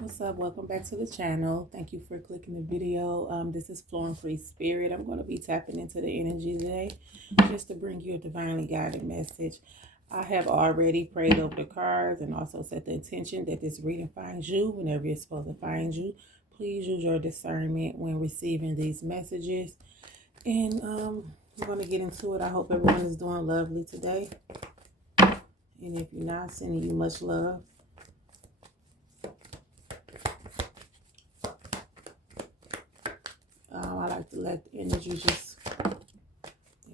What's up? Welcome back to the channel. Thank you for clicking the video. This is Flowing Free Spirit. I'm going to be tapping into the energy today just to bring you a divinely guided message. I have already prayed over the cards and also set the intention that this reading finds you whenever it's supposed to find you. Please use your discernment when receiving these messages. And I'm going to get into it. I hope everyone is doing lovely today. And if you're not, sending you much love. I like to let the energy just, there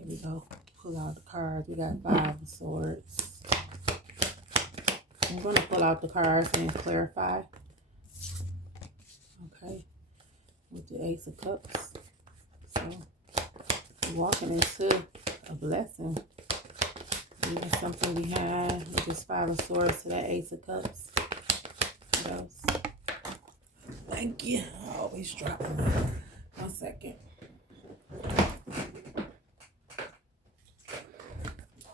we go, pull out the cards. We got 5 of Swords. I'm going to pull out the cards and clarify. Okay, with the Ace of Cups. So, you're walking into a blessing. Leaving something behind with this 5 of Swords to that Ace of Cups. What else? Thank you. I always drop them. 1 second.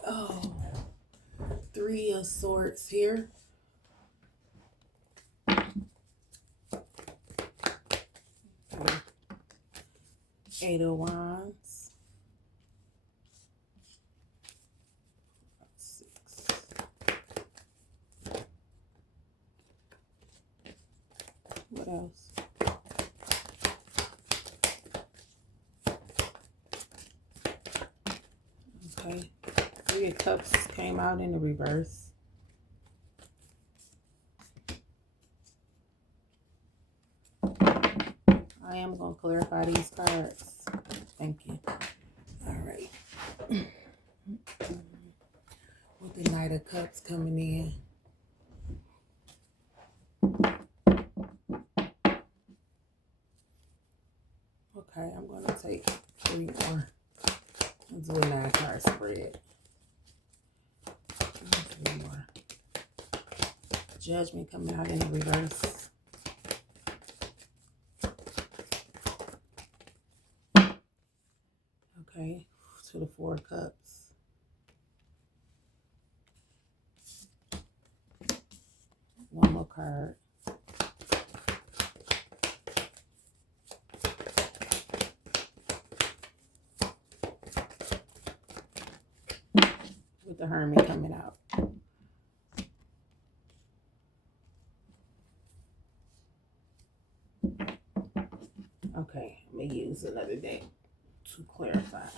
Oh, 3 of Swords here. 8 of Wands. 6. What else? Okay. 3 of Cups came out in the reverse. I am going to clarify these cards. Thank you. All right. With the Knight of Cups coming in. Okay, I'm going to take 3 more. I'll do a 9-card spread. 3 more. Judgment coming out in the reverse. Okay, to the 4 of Cups. One more card. With the Hermit coming out. Okay, I'm going to use another deck to clarify.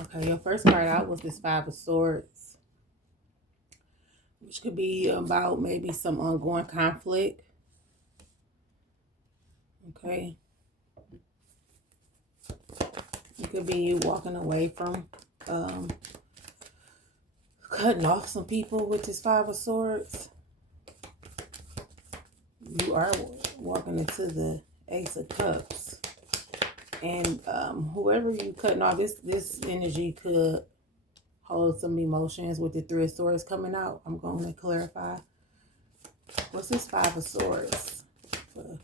Okay, your first card out was this 5 of Swords, which could be about maybe some ongoing conflict. Okay. It could be you walking away from cutting off some people with this 5 of Swords. You are walking into the Ace of Cups. And whoever you cutting off, this energy could hold some emotions with the 3 of Swords coming out. I'm going to clarify. What's this 5 of Swords for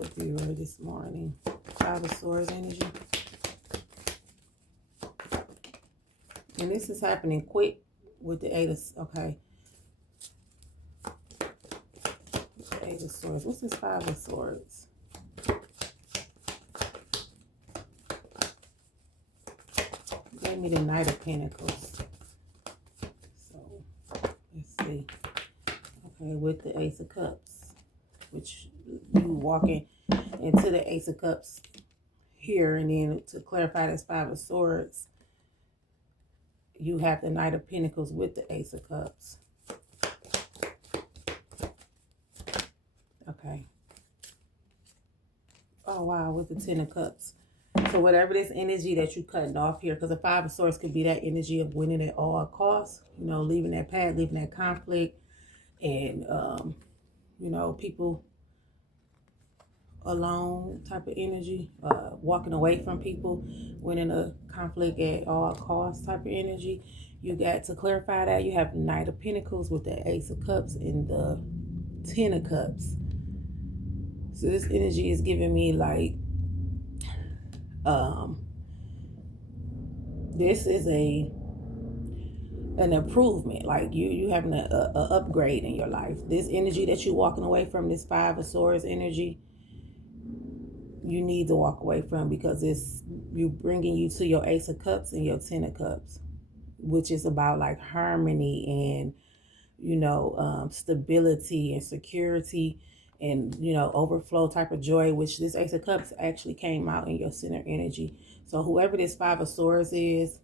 the viewer this morning? 5 of Swords energy. And this is happening quick with the 8 of, okay. The 8 of Swords. What's this 5 of Swords? Gave me the Knight of Pentacles. So, let's see. Okay, with the Ace of Cups, which you walking into the Ace of Cups here, and then to clarify this 5 of Swords, you have the Knight of Pentacles with the Ace of Cups. Okay. Oh, wow, with the 10 of Cups. So whatever this energy that you cutting off here, because the 5 of Swords could be that energy of winning at all costs, you know, leaving that path, leaving that conflict, and, you know, people alone type of energy, walking away from people, winning a conflict at all costs type of energy. You got to clarify that. You have the Knight of Pentacles with the Ace of Cups and the 10 of Cups. So this energy is giving me like, this is a an improvement, like you having a upgrade in your life. This energy that you're walking away from, this Five of Swords energy, you need to walk away from, because it's you bringing you to your Ace of Cups and your Ten of Cups, which is about like harmony and stability and security and overflow type of joy, which this Ace of Cups actually came out in your center energy. So whoever this Five of Swords is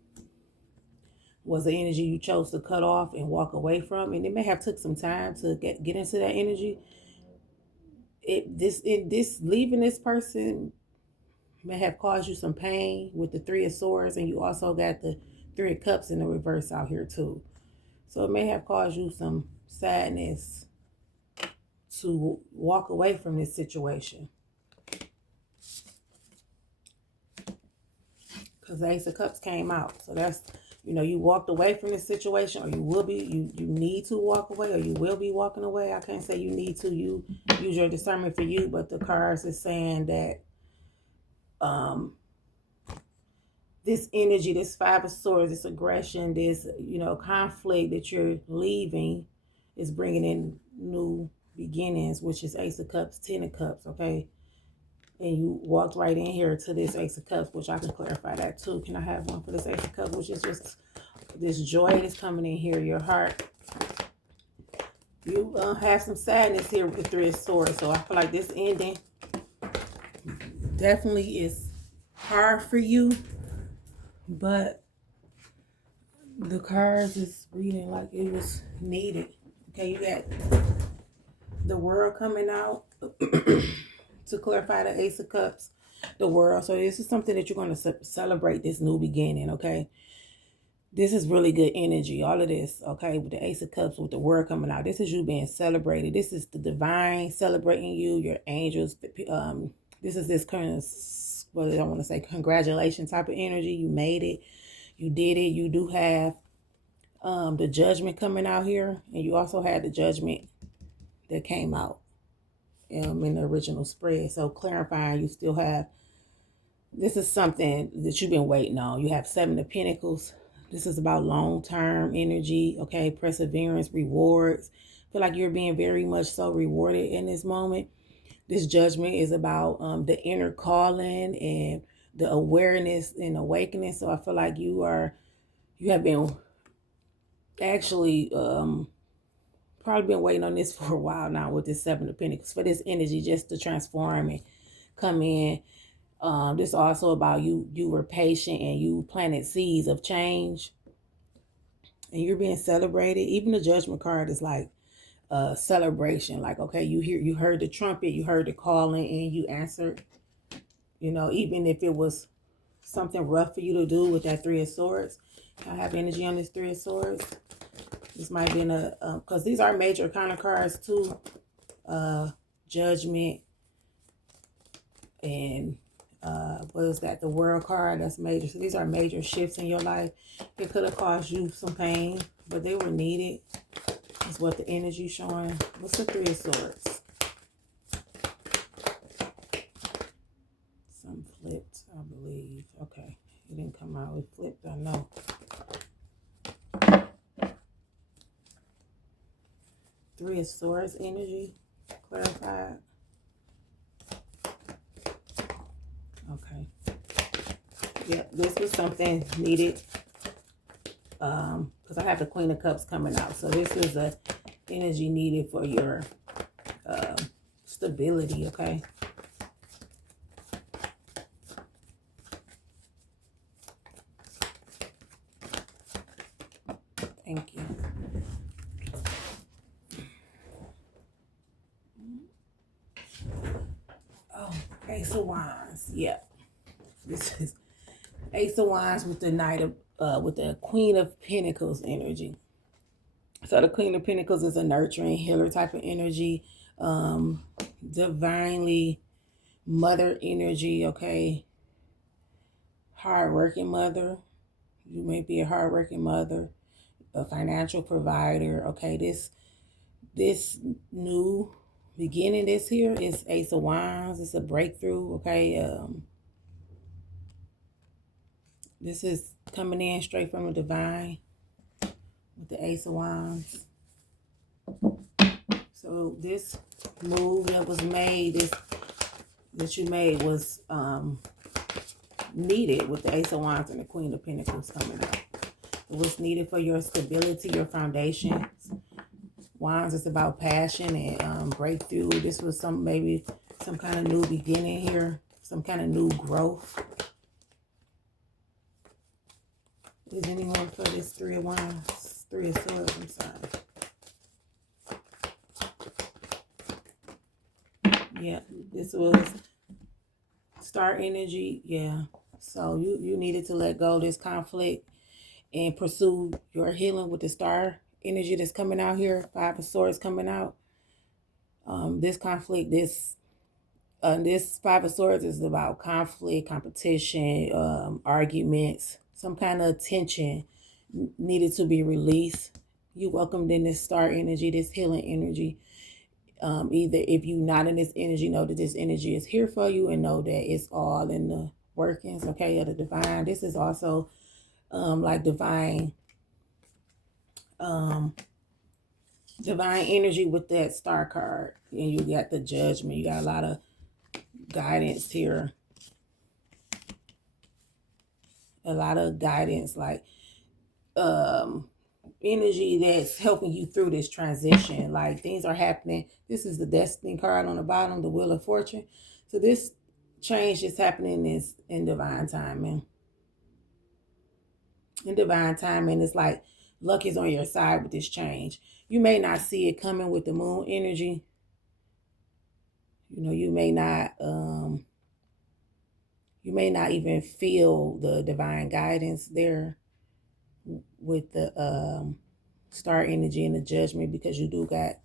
was the energy you chose to cut off and walk away from, and it may have took some time to get into that energy. This leaving this person may have caused you some pain with the Three of Swords, and you also got the Three of Cups in the reverse out here too. So it may have caused you some sadness to walk away from this situation, because the Ace of Cups came out. So that's, you walked away from this situation, or you will be, you need to walk away, or you will be walking away. I can't say you need to. You use your discernment for you, but the cards is saying that this energy, this Five of Swords, this aggression, this, conflict that you're leaving is bringing in new beginnings, which is Ace of Cups, Ten of Cups, okay? And you walked right in here to this Ace of Cups, which I can clarify that too. Can I have one for this Ace of Cups, which is just this joy that's coming in here, your heart. You have some sadness here with the Three of Swords. So I feel like this ending definitely is hard for you, but the cards is reading like it was needed. Okay, you got the World coming out to clarify the Ace of Cups, the World. So this is something that you're going to celebrate, this new beginning, okay? This is really good energy, all of this, okay? With the Ace of Cups, with the World coming out. This is you being celebrated. This is the divine celebrating you, your angels. This is this kind of, what I want to say, congratulations type of energy. You made it. You did it. You do have the Judgment coming out here. And you also had the Judgment that came out in the original spread. So clarifying, you still have, this is something that you've been waiting on. You have Seven of Pentacles. This is about long-term energy, okay? Perseverance, rewards. I feel like you're being very much so rewarded in this moment. This Judgment is about the inner calling and the awareness and awakening. So I feel like you have been actually probably been waiting on this for a while now with this Seven of Pentacles, for this energy just to transform and come in. This is also about you were patient and you planted seeds of change, and you're being celebrated. Even the Judgment card is like a celebration. Like, okay, you heard the trumpet, you heard the calling, and you answered. Even if it was something rough for you to do with that Three of Swords. I have energy on this Three of Swords. This might be because these are major kind of cards too. Judgment and what is that? The World card, that's major. So these are major shifts in your life. It could have caused you some pain, but they were needed. Is what the energy showing. What's the Three of Swords? Some flipped, I believe. Okay, it didn't come out. It flipped, I know. Three of Swords energy clarified. Okay. Yeah, this was something needed. Because I have the Queen of Cups coming out. So this is a energy needed for your stability, okay? Thank you. Oh, Ace of Wands. Yeah. This is Ace of Wands with the Knight of with the Queen of Pentacles energy. So the Queen of Pentacles is a nurturing healer type of energy, divinely mother energy, okay? Hardworking mother. You may be a hardworking mother, a financial provider, okay? This new beginning, this here is Ace of Wands. It's a breakthrough, okay? This is coming in straight from the divine. with the Ace of Wands. So this move that was made, that you made was needed with the Ace of Wands and the Queen of Pentacles coming out. It was needed for your stability, your foundation. Wands is about passion and breakthrough. This was maybe some kind of new beginning here, some kind of new growth. Is anyone for this Three of Wands? Three of Swords, I'm sorry. Yeah, this was star energy. Yeah. So you needed to let go of this conflict and pursue your healing with the star energy that's coming out here. Five of Swords coming out. This conflict, this Five of Swords is about conflict, competition, arguments, some kind of tension needed to be released. You welcomed in this star energy, this healing energy. Either if you're not in this energy, know that this energy is here for you and know that it's all in the workings, okay, of the divine. This is also like divine energy with that star card. And you got the Judgment. You got a lot of guidance here. A lot of guidance, like energy that's helping you through this transition. Like things are happening. This is the Destiny card on the bottom, the Wheel of Fortune. So this change is happening in divine timing. In divine timing, it's like luck is on your side with this change. You may not see it coming with the moon energy. You know, you may not even feel the divine guidance there with the star energy and the Judgment, because you do got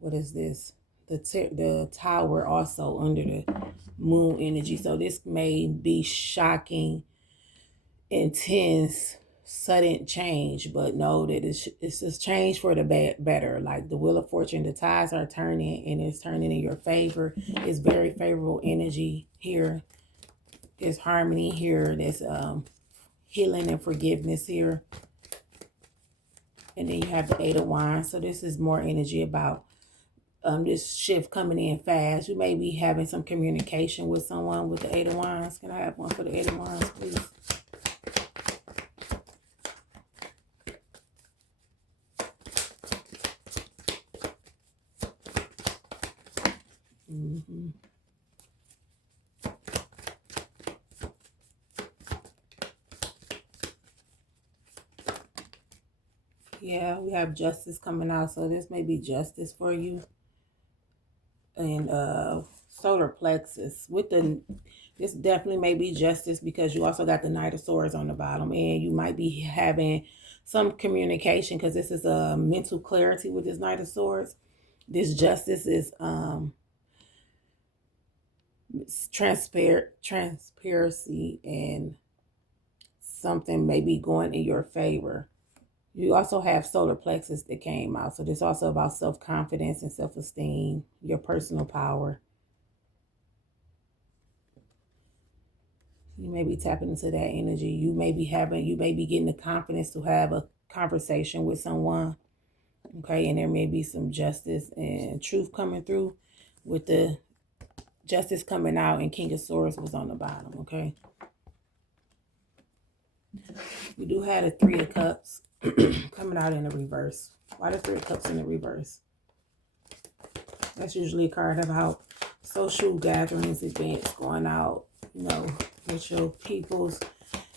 what is this? The Tower also under the moon energy. So this may be shocking, intense, sudden change, but know that it's just change for the better. Like the Wheel of Fortune, the tides are turning and it's turning in your favor. It's very favorable energy here. There's harmony here. There's healing and forgiveness here. And then you have the Eight of Wands. So this is more energy about this shift coming in fast. You may be having some communication with someone with the Eight of Wands. Can I have one for the Eight of Wands, please? Yeah, we have Justice coming out, so this may be justice for you. And solar plexus with this definitely may be justice, because you also got the Knight of Swords on the bottom, and you might be having some communication, because this is a mental clarity with this Knight of Swords. This justice is transparency, and something may be going in your favor. You also have solar plexus that came out. So this is also about self-confidence and self-esteem, your personal power. You may be tapping into that energy. You may be getting the confidence to have a conversation with someone. Okay, and there may be some justice and truth coming through with the Justice coming out, and King of Swords was on the bottom, okay? We do have the Three of Cups coming out in the reverse. Why the Three of Cups in the reverse? That's usually a card about social gatherings, events, going out, you know, with your peoples.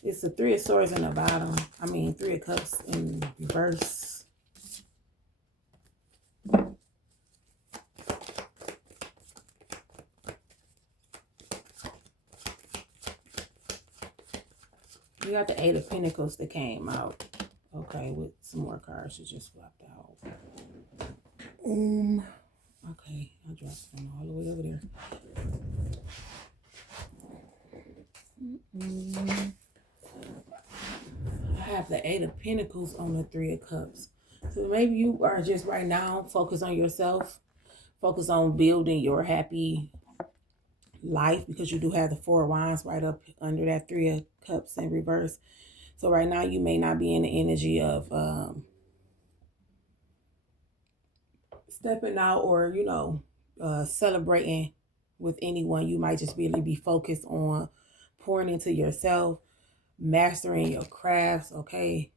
It's the Three of Swords in the bottom. I mean, Three of Cups in reverse. You got the Eight of Pentacles that came out. Okay, with some more cards that just flopped out. Okay, I dropped them all the way over there. I have the Eight of Pentacles on the Three of Cups. So maybe you are just right now focused on yourself. Focus on building your happy life, because you do have the Four of Wands right up under that Three of Cups in reverse. So right now you may not be in the energy of stepping out or, celebrating with anyone. You might just really be focused on pouring into yourself, mastering your crafts, okay?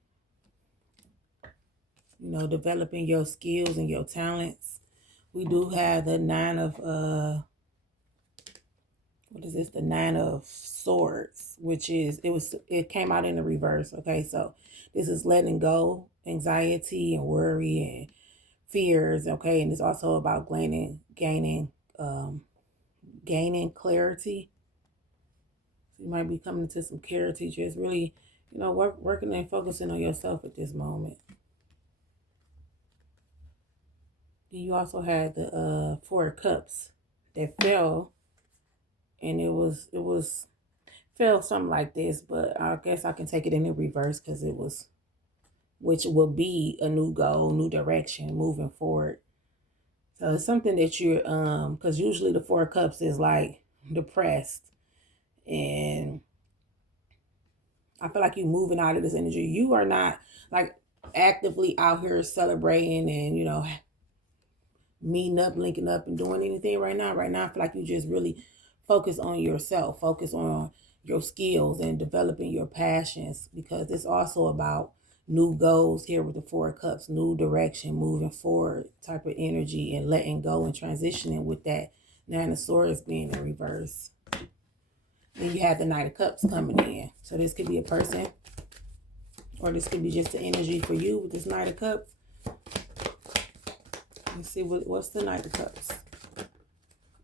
Developing your skills and your talents. We do have the nine of what is this? The Nine of Swords, which is it came out in the reverse. Okay, so this is letting go, anxiety and worry and fears. Okay, and it's also about gaining clarity. So you might be coming to some clarity, just really, working and focusing on yourself at this moment. Then you also had the Four of Cups that fell, and it was felt something like this, but I guess I can take it in the reverse because which will be a new goal, new direction moving forward. So it's something that you're, because usually the Four of Cups is like depressed, and I feel like you're moving out of this energy. You are not like actively out here celebrating and, meeting up, linking up, and doing anything right now. Right now, I feel like you just really focus on yourself, focus on your skills and developing your passions, because it's also about new goals here with the Four of Cups, new direction, moving forward type of energy, and letting go and transitioning with that Nine of Swords being in reverse. Then you have the Knight of Cups coming in. So this could be a person, or this could be just the energy for you with this Knight of Cups. Let's see, what's the Knight of Cups?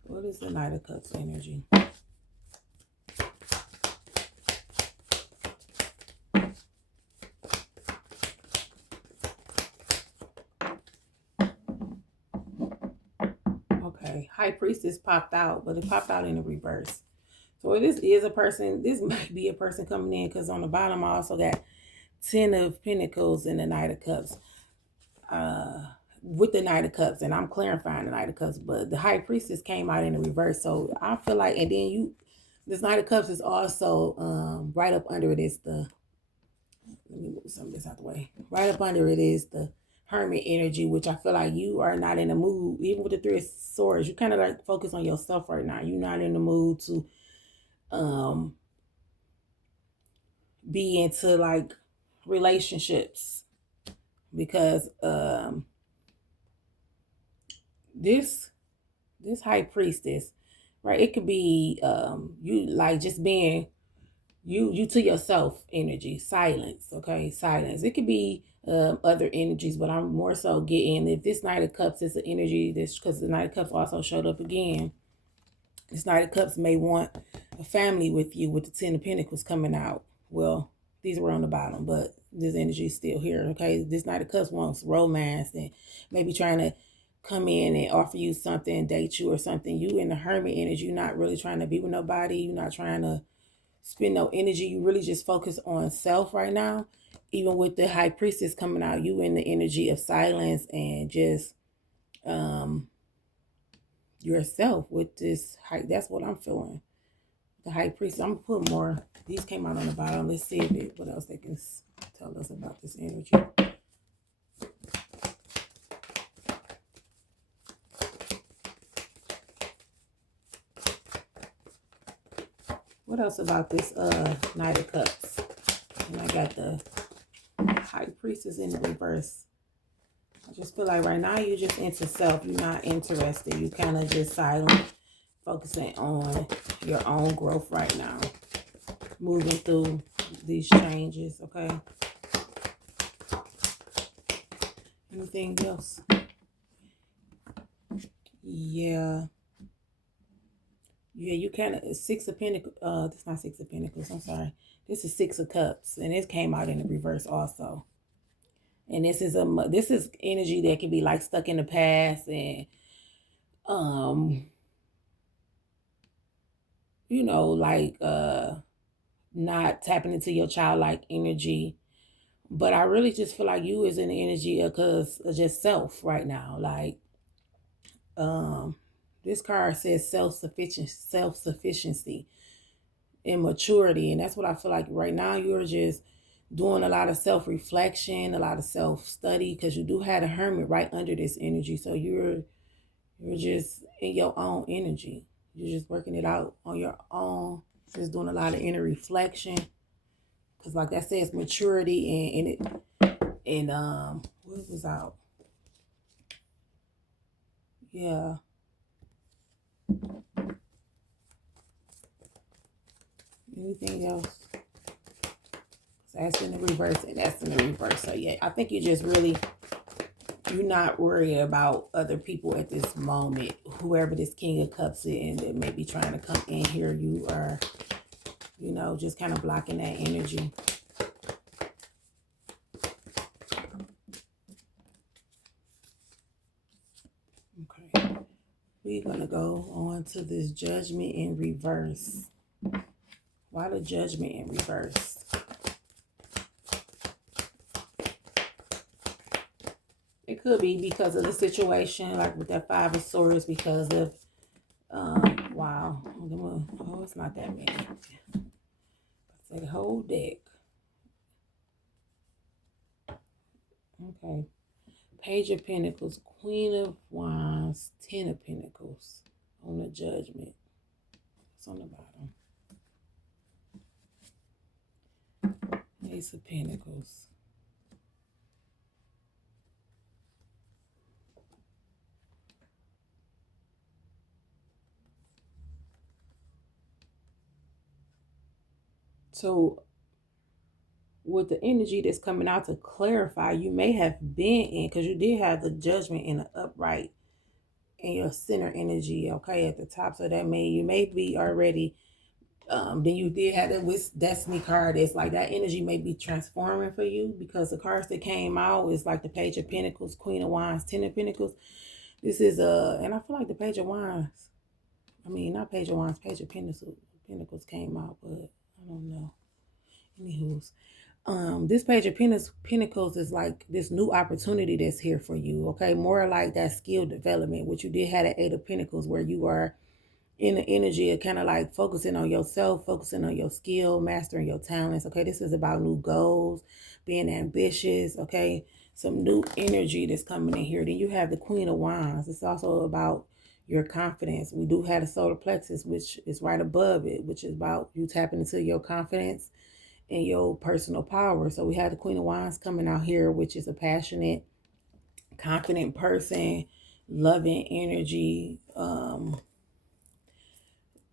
What is the Knight of Cups energy? Okay, High Priestess popped out, but it popped out in the reverse. So this is a person, this might be a person coming in, because on the bottom I also got 10 of Pentacles and the Knight of Cups. With the Knight of Cups, and I'm clarifying the Knight of Cups, but the High Priestess came out in the reverse. So I feel like, and then this Knight of Cups is also right up under it is let me move some of this out the way. Right up under it is the Hermit energy, which I feel like you are not in the mood, even with the Three of Swords, you kind of like focus on yourself right now. You're not in the mood to be into like relationships, because this High Priestess, right? It could be you like just being you to yourself energy, silence, okay? Silence. It could be other energies, but I'm more so getting, if this Knight of Cups is an energy, this, because the Knight of Cups also showed up again. This Knight of Cups may want a family with you, with the Ten of Pentacles coming out. Well, these were on the bottom, but this energy is still here, okay? This Knight of Cups wants romance and maybe trying to come in and offer you something, date you or something. You in the Hermit energy, you're not really trying to be with nobody. You're not trying to spend no energy. You really just focus on self right now. Even with the High Priestess coming out, you in the energy of silence and just yourself with this high. That's what I'm feeling. The High Priestess. I'm gonna put more. These came out on the bottom. Let's see what else they can tell us about this energy. What else about this Knight of Cups? And I got the High Priestess in the reverse. I just feel like right now you're just into self. You're not interested. You kind of just silent, focusing on your own growth right now. Moving through these changes, okay? Anything else? Yeah. Yeah, you kind of, Six of Pentacles, this is not Six of Pentacles, I'm sorry. This is Six of Cups, and it came out in the reverse also. And this is energy that can be like stuck in the past and, not tapping into your childlike energy. But I really just feel like you is in the energy of just self right now. Like, this card says self-sufficiency and maturity. And that's what I feel like right now. You're just doing a lot of self-reflection, a lot of self-study, because you do have a hermit right under this energy. So you're just in your own energy. You're just working it out on your own. Just doing a lot of inner reflection. Because like that says maturity what was out? Yeah. Anything else? So that's in the reverse and that's in the reverse. So yeah, I think you're not worried about other people at this moment. Whoever this King of Cups is that may be trying to come in here, you are, just kind of blocking that energy. Okay. We're going to go on to this Judgment in reverse. Why the Judgment in reverse? It could be because of the situation, like with that Five of Swords, because of, wow. Oh, it's not that many. I say whole deck. Okay. Page of Pentacles, Queen of Wands, Ten of Pentacles on the Judgment. It's on the bottom. Ace of Pentacles. So with the energy that's coming out to clarify, you may have been in, because you did have the Judgment in the upright in your center energy, okay, at the top. So that you may be already, then you did have the with Destiny card. It's like that energy may be transforming for you, because the cards that came out is like the Page of Pentacles, Queen of Wands, Ten of Pentacles. This is and I feel like the Page of Wands, not Page of Wands, Page of Pentacles came out, but I don't know. Anywho's, this Page of Pentacles is like this new opportunity that's here for you, okay? More like that skill development, which you did have at Eight of Pentacles, where you are in the energy of kind of like focusing on yourself, focusing on your skill, mastering your talents, okay? This is about new goals, being ambitious, okay? Some new energy that's coming in here. Then you have the Queen of Wands. It's also about your confidence. We do have the solar plexus, which is right above it, which is about you tapping into your confidence and your personal power. So we have the Queen of Wands coming out here, which is a passionate, confident person, loving energy,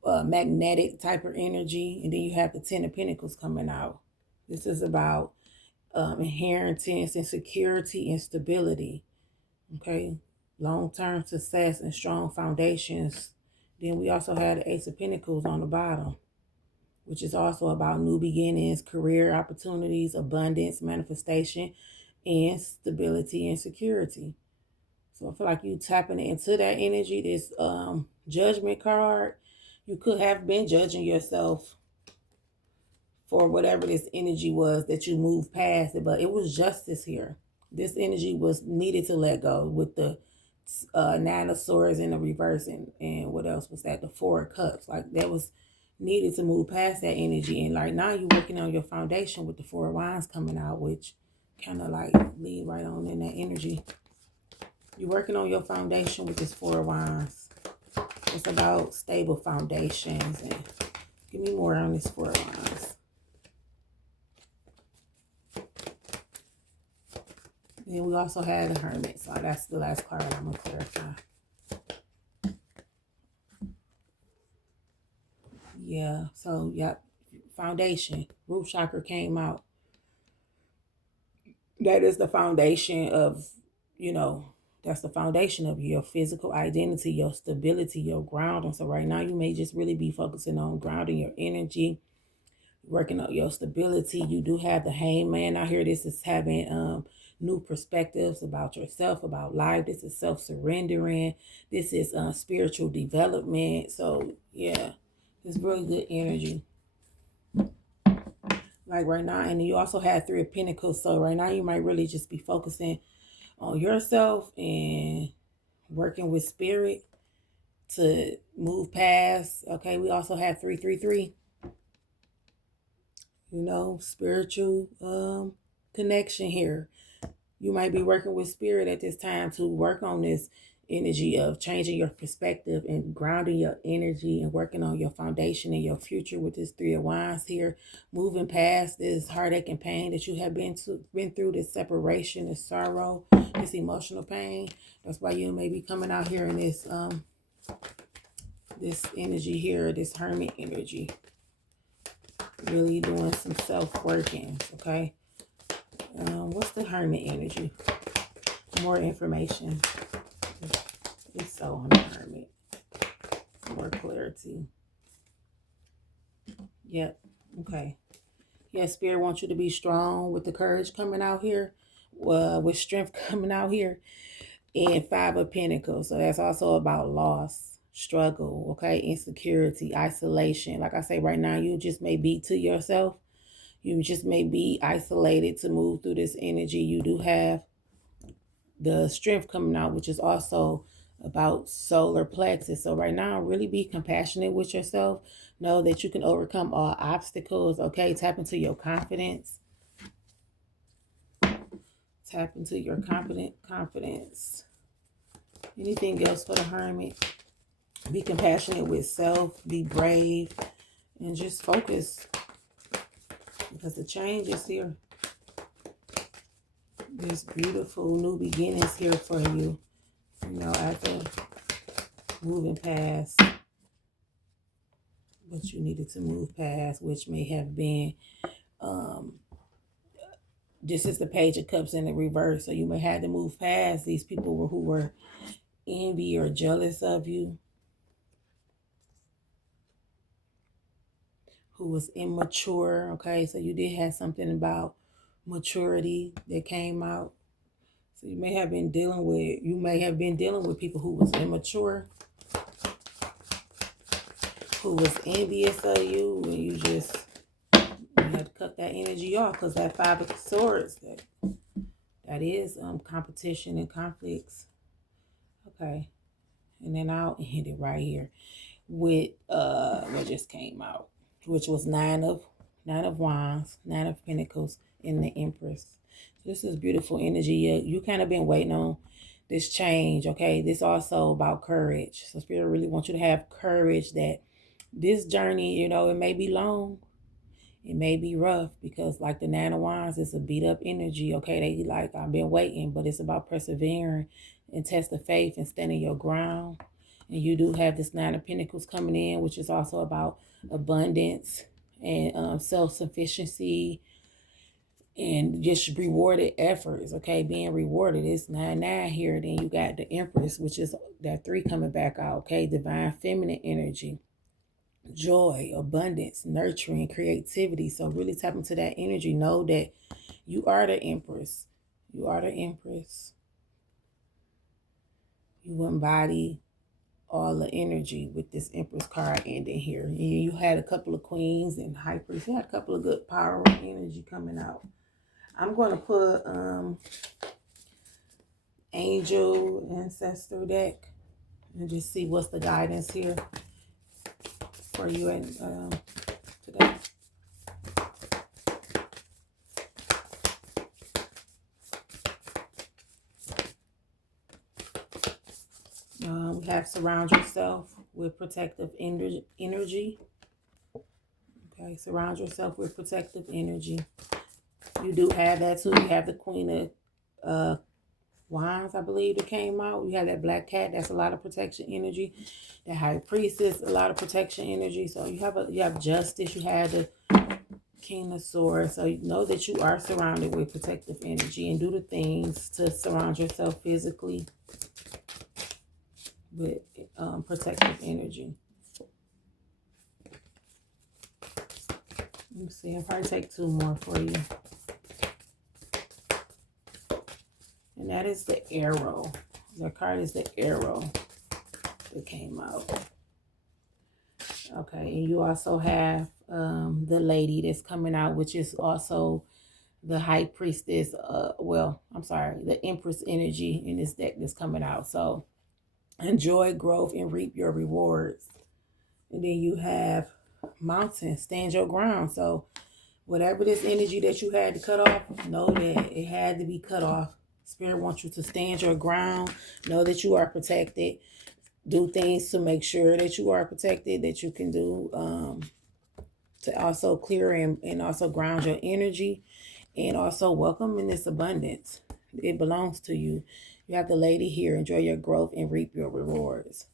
magnetic type of energy. And then you have the Ten of Pentacles coming out. This is about inheritance and security and stability. Okay. Long-term success and strong foundations. Then we also have the Ace of Pentacles on the bottom, which is also about new beginnings, career opportunities, abundance, manifestation, and stability and security. So I feel like you tapping into that energy, this Judgment card. You could have been judging yourself for whatever this energy was that you moved past it, but it was justice here. This energy was needed to let go with the Nine of Swords in the reverse, and what else was that? The Four of Cups. Like that was needed to move past that energy. And like now you're working on your foundation with the Four of Wands coming out, which kind of like lead right on in that energy. You're working on your foundation with this Four of Wands. It's about stable foundations. And give me more on this Four of Wands. Then we also had the Hermit. So that's the last card I'm going to clarify. Yeah. So, yep. Foundation. Root chakra came out. That is the foundation of, that's the foundation of your physical identity, your stability, your grounding. So right now you may just really be focusing on grounding your energy, working on your stability. You do have the Hangman out here. This is having new perspectives about yourself, about life. This is self-surrendering. This is spiritual development. So yeah, it's really good energy. Like right now, and you also have Three of Pentacles. So right now you might really just be focusing on yourself and working with spirit to move past. Okay, we also have 333. you know, spiritual connection here. You might be working with spirit at this time to work on this energy of changing your perspective and grounding your energy and working on your foundation and your future with this Three of Wands here, moving past this heartache and pain that you have been through, this separation, this sorrow, this emotional pain. That's why you may be coming out here in this energy here, this hermit energy, really doing some self-working. Okay, what's the hermit energy? More information. It's so on the hermit. More clarity. Yep. Okay. Yeah, Spirit wants you to be strong with the courage coming out here, with strength coming out here, and Five of Pentacles. So that's also about loss, struggle, okay, insecurity, isolation. Like I say, right now, you just may be to yourself. You just may be isolated to move through this energy. You do have the strength coming out, which is also about solar plexus. So right now, really be compassionate with yourself. Know that you can overcome all obstacles. Okay, tap into your confidence. Tap into your confidence. Anything else for the hermit? Be compassionate with self. Be brave, and just focus, because the change is here. There's beautiful new beginnings here for you. You know, after moving past what you needed to move past, which may have been, this is the Page of Cups in the reverse. So you may have to move past these people who were envy or jealous of you, who was immature. Okay, so you did have something about maturity that came out. So you may have been dealing with people who was immature, who was envious of you, and you had to cut that energy off, because that Five of Swords, that is competition and conflicts. Okay, and then I'll end it right here with what just came out, which was Nine of Wands, Nine of Pentacles, and the Empress. This is beautiful energy. You kind of been waiting on this change. Okay, this also about courage. So Spirit really wants you to have courage that this journey, you know, it may be long, it may be rough, because like the Nine of Wands, it's a beat up energy. Okay, they like, I've been waiting, but it's about persevering and test of faith and standing your ground. And you do have this Nine of Pentacles coming in, which is also about abundance and self-sufficiency and just rewarded efforts. Okay, being rewarded. It's 9-9 here. Then you got the Empress, which is that 3 coming back out. Okay, divine feminine energy, joy, abundance, nurturing, creativity. So really tap into that energy. Know that you are the Empress. You are the Empress. You embody all the energy with this Empress card ending here. You had a couple of Queens and High Priest. You had a couple of good power energy coming out. I'm going to put Angel Ancestor deck and just see what's the guidance here for you today. We have surround yourself with protective energy. Okay, surround yourself with protective energy. You do have that too. You have the Queen of Wands, I believe, that came out. You have that Black Cat. That's a lot of protection energy. The High Priestess, a lot of protection energy. So you have Justice. You have the King of Swords. So you know that you are surrounded with protective energy, and do the things to surround yourself physically with protective energy. Let me see. I'll probably take 2 more for you. And that is the Arrow. The card is the Arrow that came out. Okay, and you also have the Lady that's coming out, which is also the High Priestess. The Empress energy in this deck that's coming out. So enjoy growth and reap your rewards. And then you have Mountain, stand your ground. So Whatever this energy that you had to cut off, know that it had to be cut off. Spirit wants you to stand your ground. Know that you are protected. Do things to make sure that you are protected, that you can do to also clear and also ground your energy, and also welcome in this abundance. It belongs to you. You have the lady here. Enjoy your growth and reap your rewards.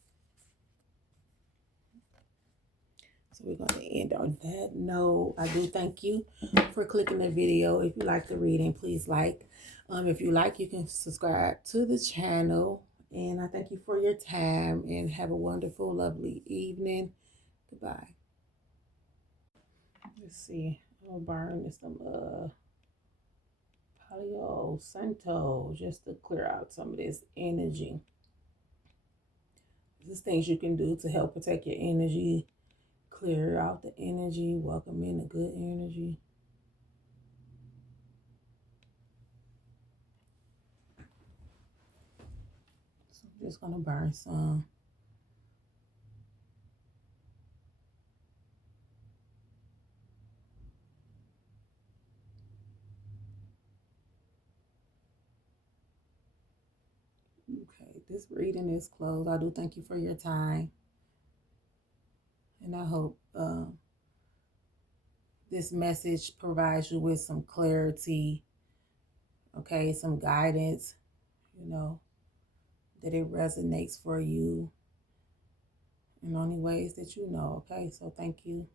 So we're going to end on that note. I do thank you for clicking the video. If you like the reading, please like. If you like, you can subscribe to the channel. And I thank you for your time and have a wonderful, lovely evening. Goodbye. Let's see. I'll burn some Palo Santo just to clear out some of this energy. This is things you can do to help protect your energy, clear out the energy, welcome in the good energy. So I'm just gonna burn some. Okay, this reading is closed. I do thank you for your time. And I hope this message provides you with some clarity, okay, some guidance, that it resonates for you in only ways that you know, okay? So thank you.